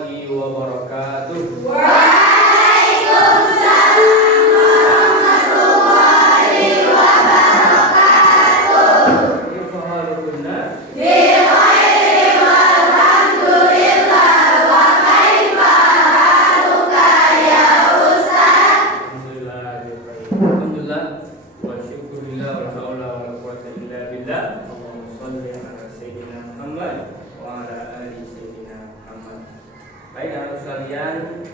warahmatullahi wabarakatuh. Waalaikumsalam warahmatullahi wabarakatuh. Kaifa halukunna? Bi khairin walhamdulillah. Wa kaifa haluka ya Ustaz? Alhamdulillah bi khair. Alhamdulillah wa syukurillah wa la haula wa la quwwata illa billah. Allahumma shalli ala sayyidina Muhammad wa ala ali sayyidina Muhammad. Baik, anak sekalian,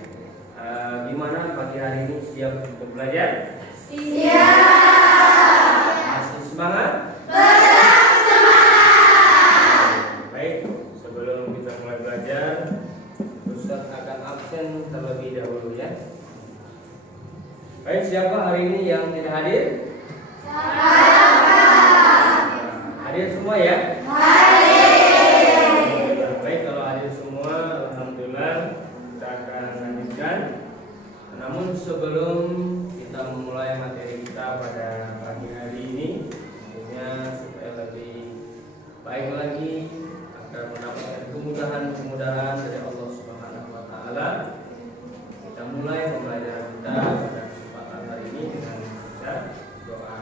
gimana pagi hari ini, siap untuk belajar? Siap. Masih semangat? Tetap semangat. Baik, sebelum kita mulai belajar, Ustaz akan absen terlebih dahulu ya. Baik, siapa hari ini yang tidak hadir? Hadir semua ya? Baik, kalau hadir semua, alhamdulillah, kita akan lanjutkan. Namun sebelum kita memulai materi kita pada pagi hari ini, tentunya supaya lebih baik lagi agar mendapatkan kemudahan-kemudahan dari Allah Subhanahu wa taala, kita mulai pembelajaran kita pada kesempatan hari ini dengan membaca doa.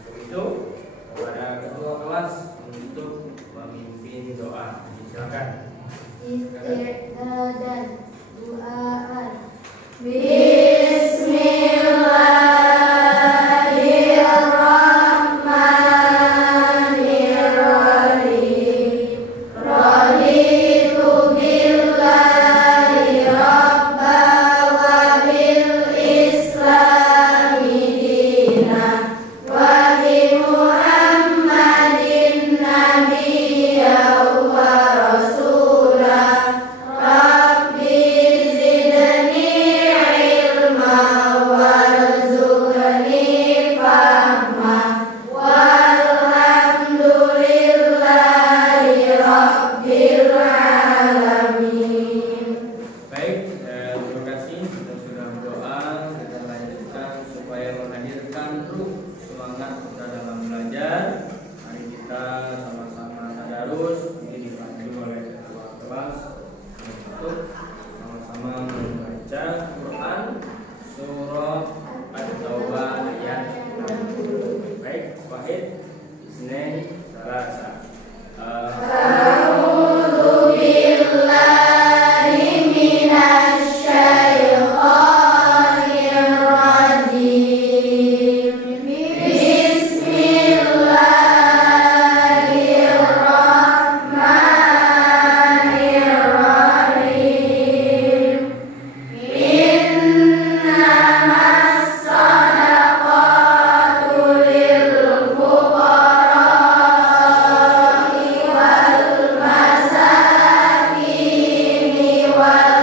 Untuk itu, kepada ketua kelas untuk memimpin doa. Silakan. Isti'dadan du'aan. Bismillahirrahmanirrahim. Raditu billahi rabba wa bil islami dina wa bi Muhammadin nabiyya wa rasulah. Rabbi zidni ilma warzuqni fahma. Walhamdulillahi rabbil alamin. Baik, terima kasih kita sudah berdoa. Kita lanjutkan supaya menghadirkan ruh semangat kita dalam belajar. Mari kita sama-sama tadarus. Ini dipandu oleh ketua kelas untuk sama-sama membaca Quran surah At-Taubah ayat 60. Baik, Wahid, Isnin, Salasa. A'udzu billahi minasy syaithanir rajim. Bismillahirrahmanirrahim. Innamas sadaqatu lil fuqara'i wal masakini wal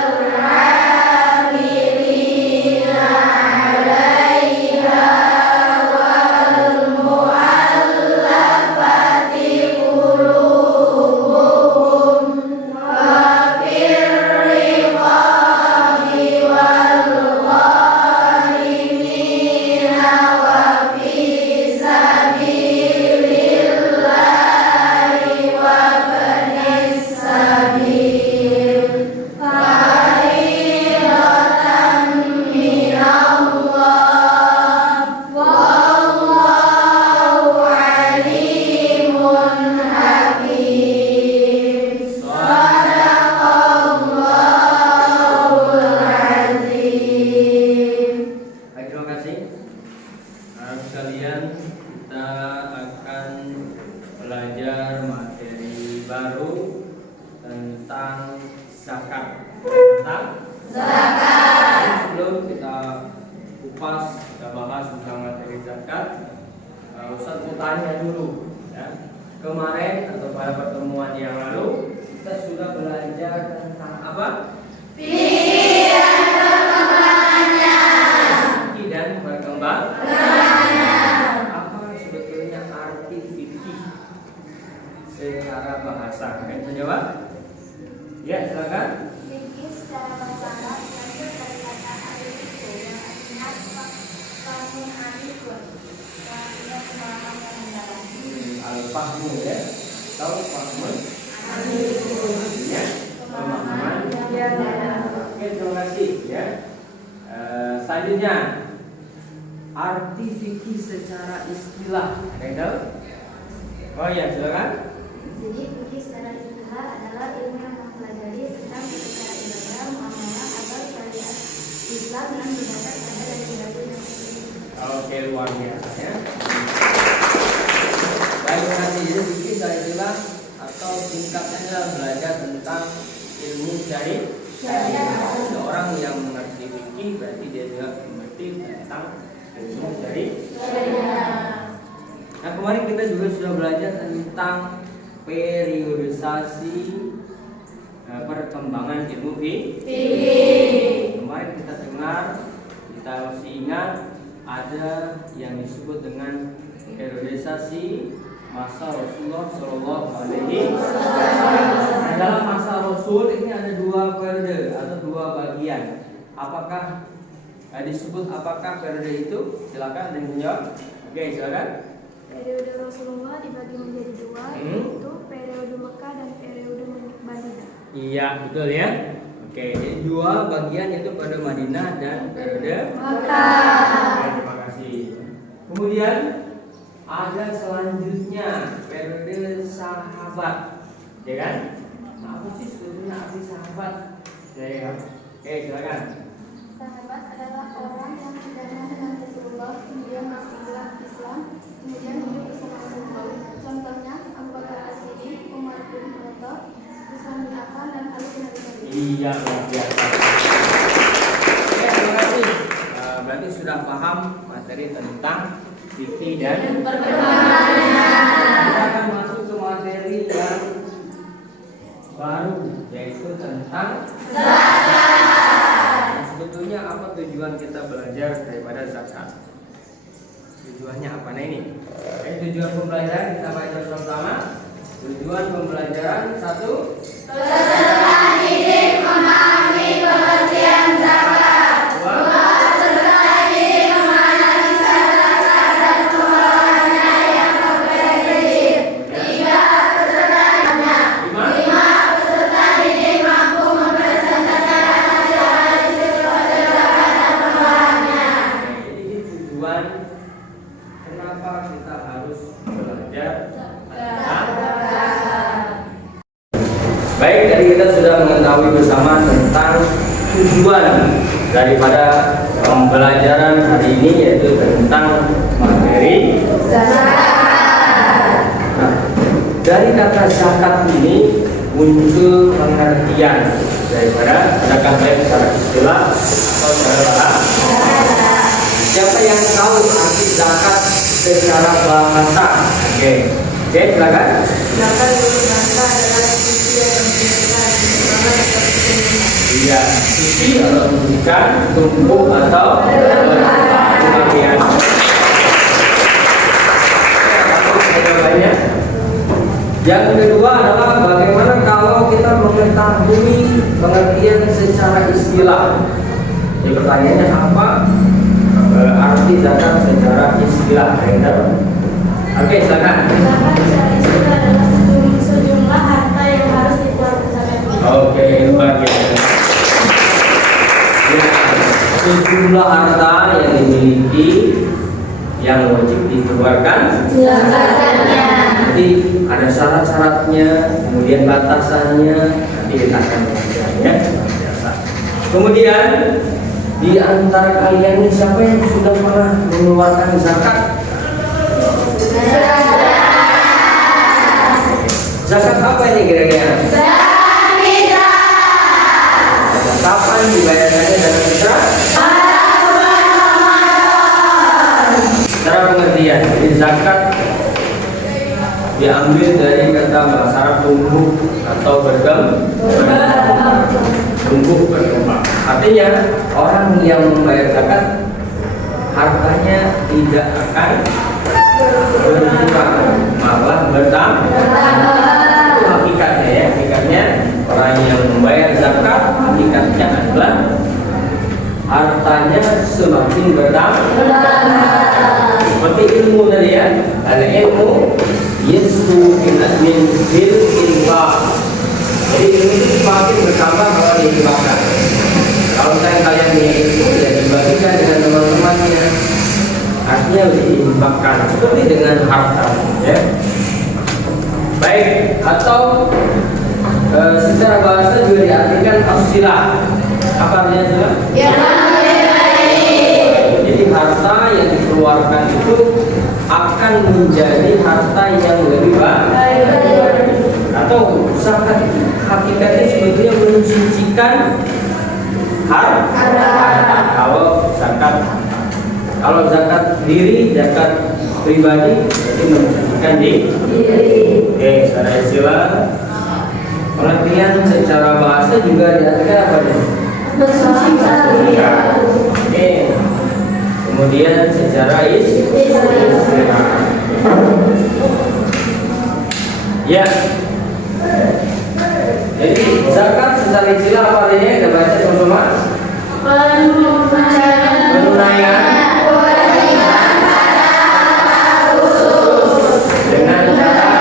'amilina 'alaiha wal mu'allafati qulubuhum wa fir riqabi wal gharimina wa fi sabilillahi wa ibnis sabil. Fariidatan minallah wallahu alimun hakim. Shadaqallahul azim. Baik, terima kasih. Sekalian, kita akan belajar materi baru tentang zakat. Tentang Zakat. sebelum kita kupas, kita bahas tentang materi zakat, Ustaz mau tanya dulu ya. Kemarin atau pada pertemuan yang lalu kita sudah belajar tentang apa? Fikih dan perkembangannya. Fikih dan Perkembangannya. apa sebetulnya arti fikih secara bahasa? Kan bisa jawab? Ya, silakan. Fikih secara bahasa Arab berasal dari kata al-fiqh yang artinya fahmun alikun, artinya pemahaman yang mendalam. Al-fahmu ya. Atau fahmun Alikun. artinya pemahaman yang mendalam. Oke, terima kasih ya. Selanjutnya arti fikih secara istilah. Ada yang tahu? Oh ya, silakan. Jadi fikih secara istilah adalah ilmu yang mempelajari tentang secara ibadah, muamalah atau syariat Islam yang berdasar pada dalil-dalil yang Oke, luar biasa ya. Baik, terima kasih. Jadi fikih secara istilah atau singkatnya belajar tentang ilmu syariat. Orang yang mengerti fikih berarti dia juga mengerti tentang ilmu syariat. Nah, kemarin kita juga sudah belajar tentang periodisasi perkembangan ilmu fikih. Kemarin kita dengar, kita masih ingat ada yang disebut dengan periodisasi masa Rasulullah Shallallahu Alaihi Wasallam. Dalam masa Rasul ini ada dua periode atau dua bagian. Apakah disebut apakah periode itu? Silakan ada yang menjawab. Oke, silakan. Periode Rasulullah dibagi menjadi dua, yaitu periode Mekah dan periode Madinah. Iya, betul ya. Oke, jadi dua bagian yaitu periode Madinah dan periode Mekah. Terima kasih. Kemudian ada selanjutnya periode sahabat, ya kan? Nah, apa sih sebetulnya arti sahabat? Ya. Oke, silakan. Sahabat adalah orang yang sedang dengan Rasulullah, kemudian masuk Islam, kemudian hidup bersama Rasulullah. Contohnya Abu Bakar As-Siddiq, Umar bin Khattab, Utsman bin Affan, dan Ali bin Abi Thalib. Iya, luar biasa. Oke, terima kasih. Berarti sudah paham materi tentang fikih dan perkembangannya. Kita akan masuk ke materi yang baru, yaitu tentang zakat. Sebetulnya apa tujuan kita belajar daripada zakat? Tujuannya apa? Nah ini. Tujuan pembelajaran kita baca bersama-sama. Tujuan pembelajaran satu. Peserta didik memahami pengertian zakat. Dua. Peserta didik menganalisa zakat dan pengelolaannya yang komprehensif. Tiga. Peserta lima. Peserta didik mampu mempresentasikan hasil analisis proses zakat dan pengelolaannya. Jadi tujuan kenapa kita harus belajar baik, tadi kita sudah mengetahui bersama tentang tujuan daripada pembelajaran hari ini, yaitu tentang materi zakat. Nah, dari kata zakat ini muncul pengertian daripada zakat baik secara istilah atau secara bahasa. Siapa yang tahu arti zakat secara bahasa? Oke, silakan. Zakat bahasa adalah suci yang diberikan Iya, suci atau bukan, tumpuk atau berlebihan. Yang kedua adalah bagaimana kalau kita mengetahui pengertian secara istilah. Jadi pertanyaannya apa arti zakat secara istilah? Oke, silakan. Zakat secara istilah adalah sejumlah harta yang harus dikeluarkan zakat. Oke, bagian. Ya, sejumlah harta yang dimiliki yang wajib dikeluarkan Zakatnya. Jadi ada syarat-syaratnya, kemudian batasannya, nanti kita akan belajarnya. Kemudian di antara kalian ini siapa yang sudah pernah mengeluarkan zakat? Zakat apa ini kira-kira? Zakat fitrah. Kapan dibayarkannya zakat fitrah? Cara pengertian, jadi zakat diambil dari kata bahasa Arab tumbuh atau tumbuh berkembang. Artinya orang yang membayar zakat hartanya tidak akan berkurang, malah bertambah. Itu hakikatnya ya. Hakikatnya orang yang membayar zakat hakikatnya adalah hartanya semakin bertambah. Seperti ilmu tadi ya, ada ilmu yaitu min bil infaq. Jadi ilmu itu semakin bertambah kalau diinfakkan. itu ya dibagikan dengan teman-temannya, artinya diinfakkan seperti dengan harta, ya. Baik, atau secara bahasa juga diartikan as-silah. Apa artinya silah? Jadi harta yang dikeluarkan itu akan menjadi harta yang lebih baik. Atau zakat hakikatnya sebetulnya mensucikan harta. Kalau zakat harta. Kalau zakat diri, zakat pribadi, jadi mensucikan diri. Oke, secara istilah. Pengertian secara bahasa juga diartikan apa nih? Mensucikan. Oke. Kemudian secara istilah. Ya. Jadi zakat secara istilah apa artinya? Kita baca sama-sama. Penunaian dengan cara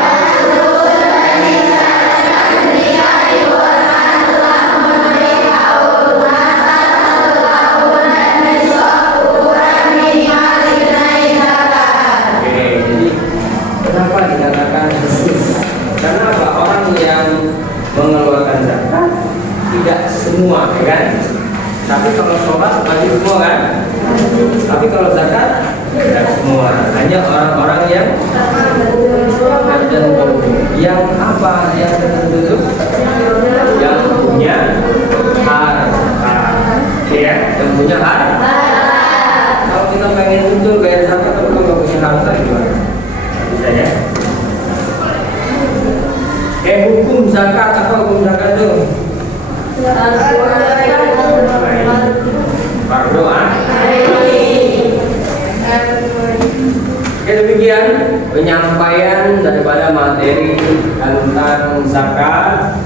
kenapa dikatakan khusus? Karena apa? Orang yang mengeluarkan zakat tidak semua, ya kan? Tapi kalau sholat wajib semua kan? Tapi kalau zakat tidak semua, hanya orang-orang yang tertentu. Yang apa? Yang tertentu? Yang punya harta, ya? Yang punya harta. Kalau kita pengen muncul bayar zakat tapi nggak punya harta gimana? Bisa ya? Hukum zakat, apa hukum zakat itu? Fardu ain. Oke, demikian penyampaian daripada materi tentang zakat.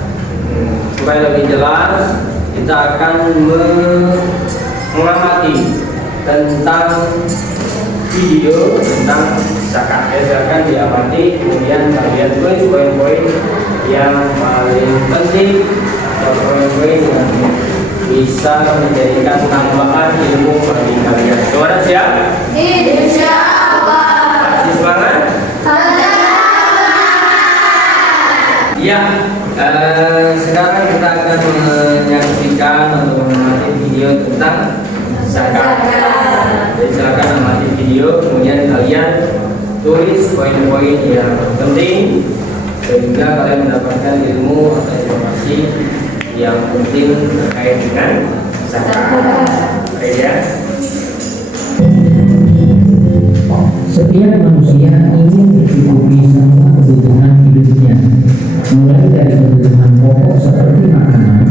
Supaya lebih jelas, kita akan mengamati tentang video tentang zakat. Silakan diamati, kemudian kalian tulis poin-poin yang paling penting atau poin-poin yang bisa menjadikan tambahan ilmu bagi kalian. Semuanya siap? Insyaallah. Masih semangat? Ya, sekarang kita akan menyaksikan atau mengamati video tentang zakat. Jadi silakan amati video, kemudian kalian tulis poin-poin yang penting sehingga kalian mendapatkan ilmu atau informasi yang penting terkait dengan zakat. Baik ya. Setiap manusia ingin mencukupi semua kebutuhan hidupnya, mulai dari kebutuhan pokok seperti makanan,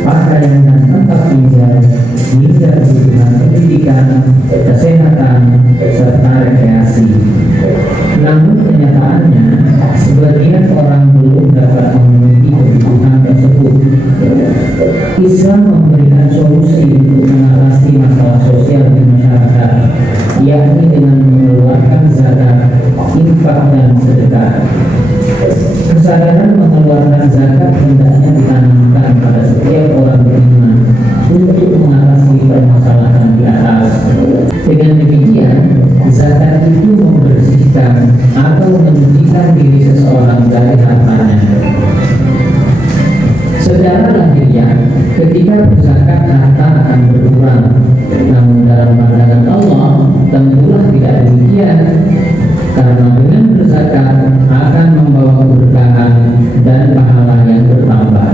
pakaian dan tempat tinggal, hingga kebutuhan pendidikan, kesehatan, serta rekreasi. Namun kenyataannya, sebagian orang belum dapat memenuhi kebutuhan tersebut. Islam memberikan solusi untuk mengatasi masalah sosial di masyarakat, yakni dengan mengeluarkan zakat, infak dan sedekah. Kesadaran mengeluarkan zakat hendaknya ditanamkan pada setiap orang beriman untuk mengatasi permasalahan di atas. Dengan demikian, zakat itu membersihkan atau menyucikan diri seseorang dari hartanya. Secara lahiriah, ketika berzakat harta akan berkurang. Namun dalam pandangan Allah, tentulah tidak demikian. Karena dengan berzakat akan membawa keberkahan dan pahala yang bertambah.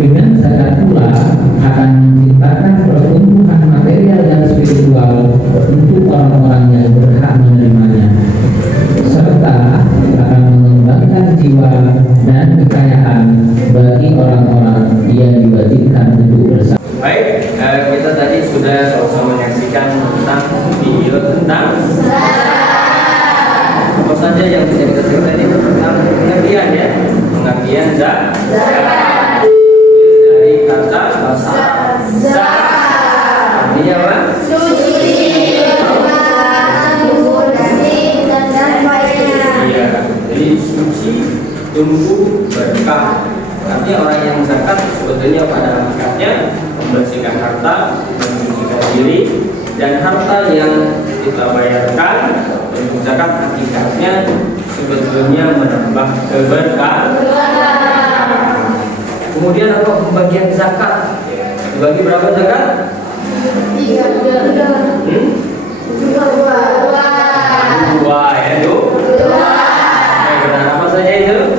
Dengan zakat pula akan menciptakan pertumbuhan material dan spiritual untuk orang-orang yang berhak menerimanya, serta akan mengembangkan jiwa dan kekayaan bagi orang-orang yang diwajibkan untuk berzakat. Baik, kita tadi sudah sama-sama menyaksikan tentang video tentang apa saja yang bisa diketahui tadi tentang pengertian ya, pengertian zakat dari kata bahasa zakat artinya apa? Iya, jadi suci, tumbuh, berkah. Artinya orang yang zakat sebetulnya tentunya pada hakikatnya membersihkan harta, mensucikan diri, dan harta yang kita bayarkan untuk zakat hakikatnya sebetulnya menambah keberkahan. Kemudian apa pembagian zakat? Dibagi berapa zakat? 2 ya, dua. Benar apa saja itu?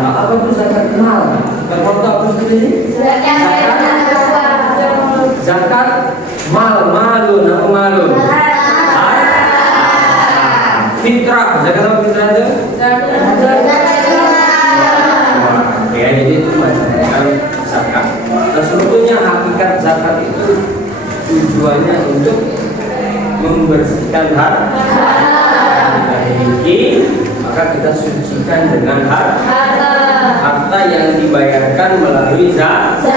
Nah, apa itu zakat mal? Kalau tahu apa itu? Zakat malun, apa malun? Fitrah, zakat apa fitrah itu? Ya, jadi itu macam zakat. Nah, sebetulnya hakikat zakat itu tujuannya untuk membersihkan harta kita miliki, maka kita sucikan dengan harta yang dibayarkan melalui zakat.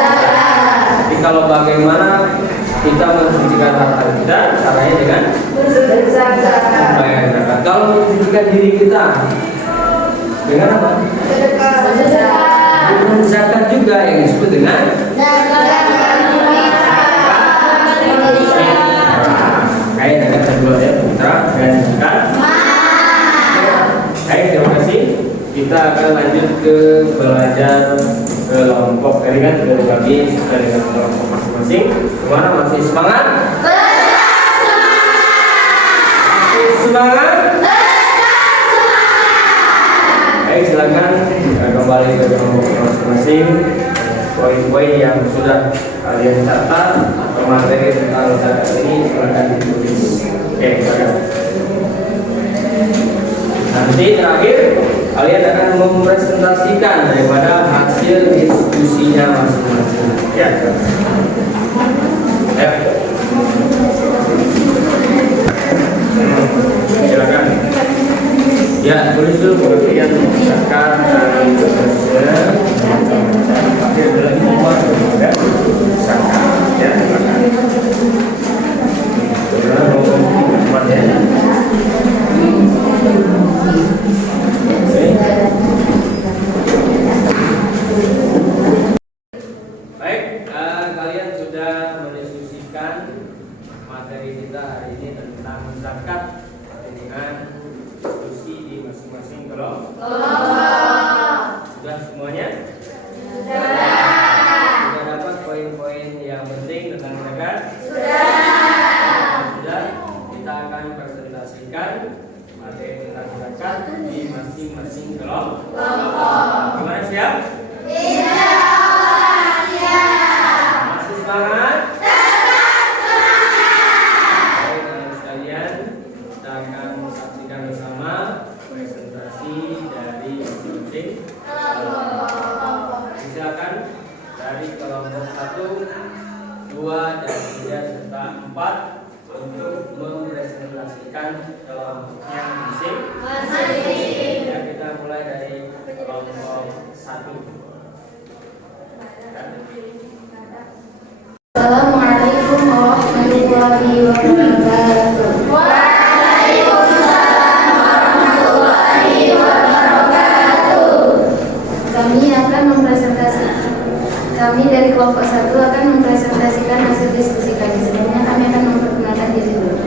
Jadi kalau bagaimana kita mensucikan harta kita, caranya dengan membayar zakat. Kalau mensucikan diri kita dengan apa? Dengan zakat juga yang disebut dengan kayak zakat kedua ya, fitrah dan zakat. Baik, terima kasih. Kita akan lanjut ke belajar kelompok. Tadi kan sudah dibagi dengan kelompok masing-masing. Gimana, masih semangat? Masih semangat? Baik, silakan kembali ke kelompok masing-masing. Poin-poin yang sudah kalian catat atau materi tentang zakat ini silakan ditulis. Oke, silakan. Nanti terakhir kalian akan mempresentasikan daripada hasil diskusinya masing-masing. Ya, ya. Silakan. Ya, tulis dulu pengertian zakat dan zakat. Akhir adalah hikmah dan zakat. Ya, silakan. Sudah mau ya. Baik, kalian sudah mendiskusikan materi kita hari ini tentang zakat dengan diskusi di masing-masing kelompok. Sudah semuanya? Sudah dapat poin-poin yang penting tentang zakat? Sudah. Kita akan presentasikan materi tentang zakat di masing-masing kelompok. Gimana, siap? Masih semangat? Baik, teman sekalian, kita akan saksikan bersama presentasi dari masing-masing. Silakan dari kelompok 1, 2, dan 3 serta 4 untuk mempresentasikan kelompoknya masing-masing. Ya, kita mulai dari kelompok 1. Assalamualaikum warahmatullahi wabarakatuh. Waalaikumsalam warahmatullahi wabarakatuh. Kami dari kelompok 1 akan mempresentasikan hasil diskusi kami. Sebelumnya kami akan memperkenalkan diri dulu.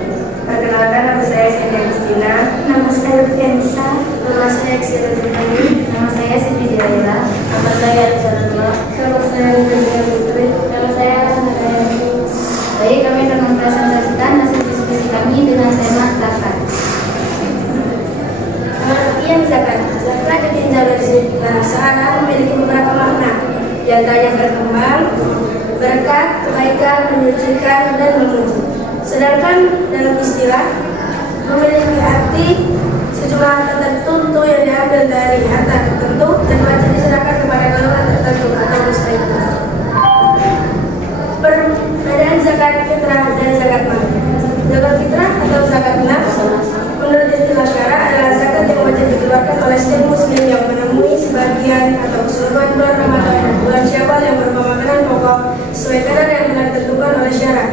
Perkenalkan, nama saya Siti Justina. Nama saya Lutfianisa. Nama saya Siti Justina. Nama saya Siti Jalila. Nama saya Rizalma. Nama saya Lutfianisa Putri. Nama saya Naya. Baik, kami akan mempresentasikan hasil diskusi kami dengan tema zakat. Pengertian zakat. Zakat ditinjau dari bahasa Arab memiliki beberapa makna. Di antaranya berkembang, berkat, kebaikan, menyucikan, dan memuji. Sedangkan dalam istilah memiliki arti sejumlah harta tertentu yang diambil dari harta tertentu dan wajib diserahkan kepada golongan tertentu atau mustahil. Perbedaan zakat fitrah dan zakat mal. Zakat fitrah atau zakat nafs menurut istilah syara adalah zakat yang wajib dikeluarkan oleh setiap muslim yang menemui sebagian atau keseluruhan bulan Ramadan dan bulan Syawal yang berupa makanan pokok sesuai kadar yang telah ditentukan oleh syara,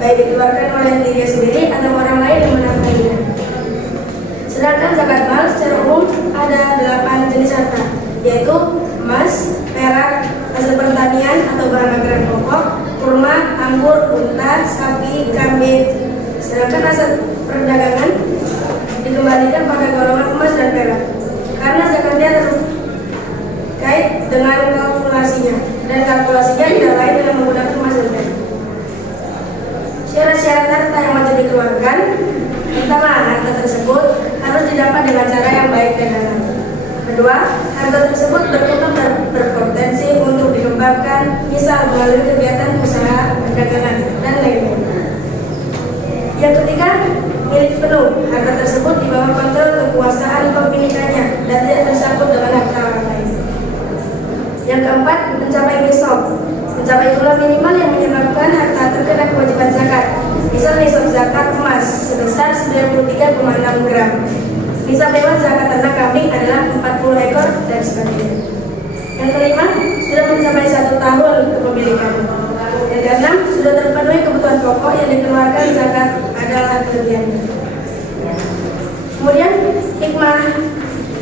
baik dikeluarkan oleh dirinya sendiri atau orang lain yang menafkahinya. Sedangkan zakat mal secara umum ada 8 jenis harta, yaitu emas, perak, hasil pertanian atau bahan makanan pokok, kurma, anggur, unta, sapi, kambing. Sedangkan hasil perdagangan dikembalikan pada golongan emas dan perak karena zakatnya terkait dengan kalkulasinya, dan kalkulasinya tidak lain dengan menggunakan emas dan perak. Syarat-syarat harta yang wajib dikeluarkan: pertama, harta tersebut harus didapat dengan cara yang baik dan halal. Kedua, harta tersebut berkembang dan berpotensi untuk dikembangkan, misal melalui kegiatan usaha, perdagangan, dan lain-lain. Yang ketiga, milik penuh. Harta tersebut di bawah kontrol kekuasaan pemilikannya dan tidak tersangkut dengan harta orang lain. Yang keempat, mencapai nisab. Mencapai jumlah minimal yang menyebabkan harta terkena kewajiban zakat. Misal nisab zakat emas sebesar 93,6 gram. Nisab hewan zakat ternak kambing adalah 40 ekor dan sebagainya. Yang kelima, sudah mencapai 1 tahun kepemilikan. Yang keenam, sudah terpenuhi kebutuhan pokok yang dikeluarkan zakat adalah kelebihannya. Kemudian hikmah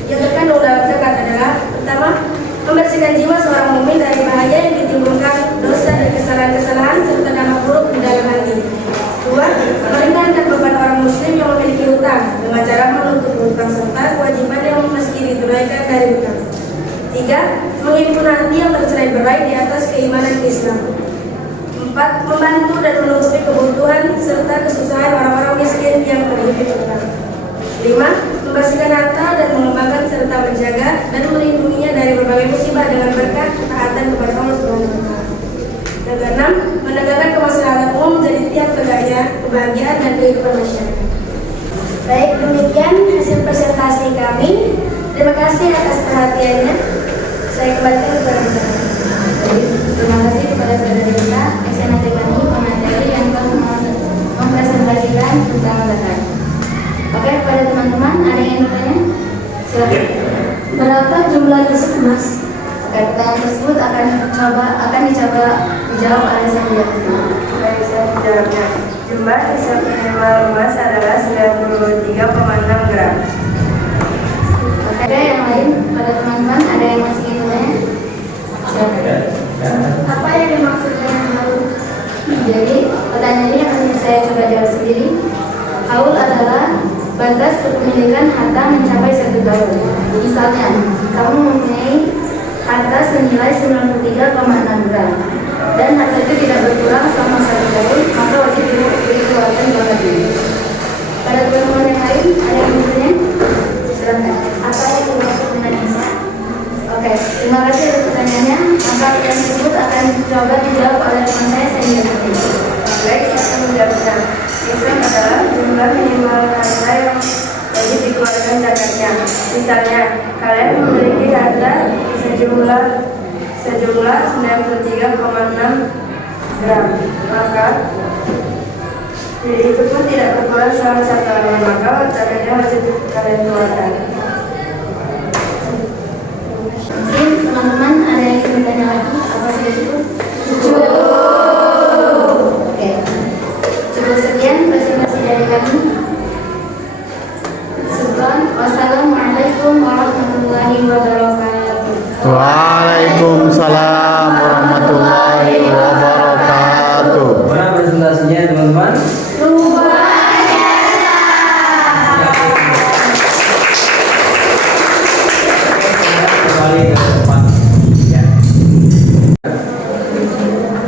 yang terkandung dalam zakat adalah: pertama, membersihkan jiwa seorang mukmin dari bahaya yang ditimbulkan dosa dan kesalahan-kesalahan serta dampak buruk di dalam hati. Dua, meringankan beban orang muslim yang memiliki hutang dengan cara menutup hutang serta kewajiban yang meski ditunaikan dari hutang. Tiga, menghimpun hati yang tercerai-berai di atas keimanan Islam. Empat, membantu dan menutupi kebutuhan serta kesusahan orang-orang miskin yang terhimpit hutang. Lima, membersihkan harta dan mengembangkan serta menjaga dan melindunginya dari berbagai musibah dengan berkat ketaatan kepada Allah SWT. Yang keenam, menegakkan kemaslahatan umum menjadi tiap tegaknya kebahagiaan dan kehidupan masyarakat. Baik, demikian hasil presentasi kami. Terima kasih atas perhatiannya. Saya kembalikan kepada Bapak. Terima kasih kepada saudara kita SNAT kami pemateri yang telah mempresentasikan tentang zakat. Oke, kepada teman-teman ada yang bertanya? Silakan. Berapa jumlah nisab emas? Oke, pertanyaan tersebut akan dicoba dijawab oleh Sandiaga. Baik, saya menjawabnya. Jumlah nisab minimal emas adalah 93,6 gram. Oke, yang lain pada teman-teman ada yang masih ingin bertanya? Silakan. Apa yang dimaksud dengan haul? Jadi pertanyaan ini akan saya coba jawab sendiri. Haul adalah batas kepemilikan harta mencapai 1 tahun. Misalnya, kamu mempunyai harta senilai 93,6 gram dan harta itu tidak berkurang selama 1 tahun, maka wajib dikeluarkan zakat ini. Pada teman-teman yang lain ada yang bertanya? Silakan. Apa yang dimaksud dengan nisab? Oke, terima kasih atas pertanyaannya. Maka pertanyaan tersebut akan coba dijawab oleh teman saya Sandiaga. Baik, saya menjawabnya. Nisab adalah jumlah minimal harta yang wajib dikeluarkan zakatnya. Misalnya, kalian memiliki harta sejumlah 93,6 gram, maka itu pun tidak berkurang selama 1 tahun, maka zakatnya wajib kalian keluarkan. Mungkin teman-teman ada yang ingin bertanya lagi? Apa sudah cukup? Oke. Cukup sekian presentasi dari kami. Wassalamualaikum warahmatullahi wabarakatuh. Waalaikumsalam warahmatullahi wabarakatuh. Mana presentasinya teman-teman? Kembali ke depan. Ya.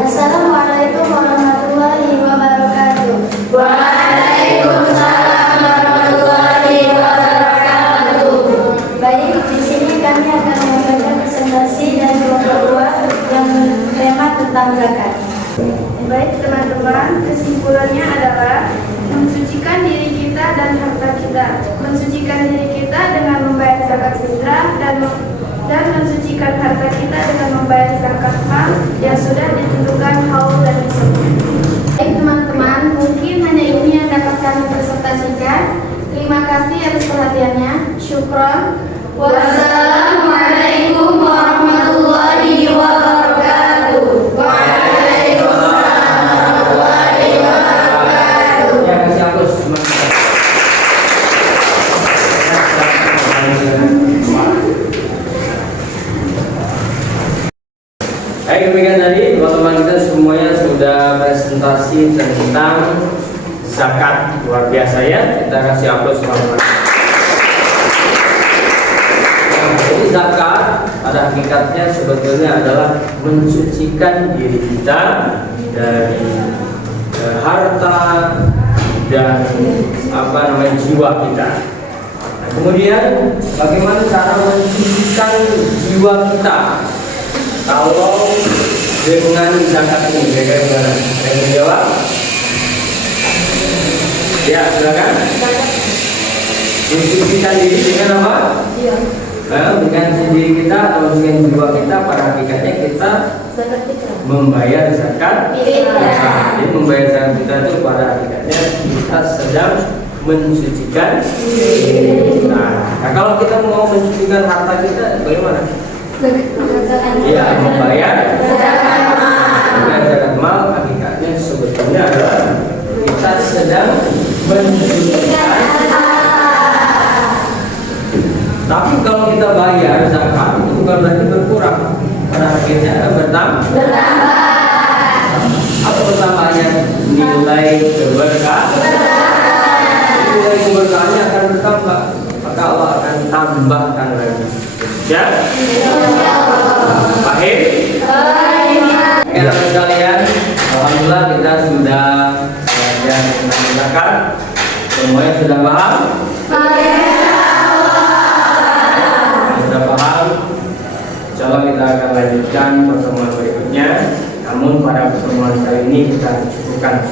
Assalamualaikum warahmatullahi wabarakatuh. Baik, di sini kami akan membacakan presentasi dan kelompok 2 yang tema tentang zakat. Baik teman-teman, kesimpulannya adalah mensucikan diri kita dan harta kita. Mensucikan diri kita dengan membayar zakat fitrah dan mensucikan harta kita dengan membayar zakat mal yang sudah ditentukan haul dan nisab. Baik teman-teman, mungkin hanya ini yang dapat kami presentasikan. Terima kasih atas perhatiannya. Syukron. Wassalamualaikum warahmatullahi wabarakatuh. Ya, kasih hapus. Baik, demikian tadi teman-teman kita semuanya sudah presentasi tentang zakat. Luar biasa ya, kita kasih aplaus teman-teman. Jadi zakat pada hakikatnya sebetulnya adalah mensucikan diri kita dari harta dan jiwa kita. Nah, kemudian bagaimana cara mensucikan jiwa kita? Kalau dengan zakat ini, bagaimana? Saya menjawab. Ya, silakan. Mensucikan diri dengan apa? Iya. Dengan diri kita atau dengan jiwa kita, pada hakikatnya kita Zakat fitrah. membayar zakat. Fitrah. Jadi membayar zakat kita itu pada hakikatnya kita sedang mensucikan diri. Nah, kalau kita mau mensucikan harta kita, bagaimana? Ya, membayar zakat mal. Hakikatnya sebetulnya adalah kita sedang mensucikan. Tapi kalau kita bayar zakat itu bukan berarti berkurang, pada akhirnya akan bertambah. Apa pertambahannya? Nilai keberkahan. Nilai keberkahannya akan bertambah, maka Allah akan tambahkan lagi. Ya? Paham? Teman-teman sekalian, alhamdulillah kita sudah belajar tentang zakat. Semuanya sudah paham? Sudah paham? Insyaallah kita akan lanjutkan pertemuan berikutnya. Namun pada pertemuan kali ini kita cukupkan.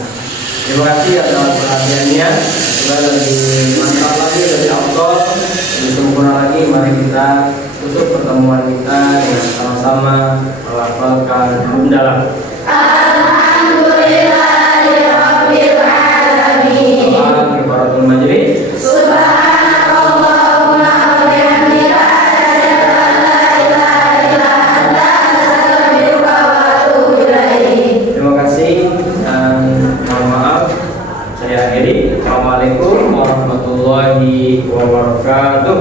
Terima kasih atas perhatiannya. Semoga lebih mantap lagi, lebih afdol, lebih sempurna lagi. Mari kita tutup pertemuan kita dengan sama-sama melafalkan hamdalah. Alhamdulillahirabbil alamin. Kifaratul majlis. Subhanakallahumma wa bihamdika asyhadu an la ilaha illa anta astaghfiruka wa atubu ilaik. Terima kasih dan mohon maaf. Saya akhiri. Assalamualaikum warahmatullahi wabarakatuh.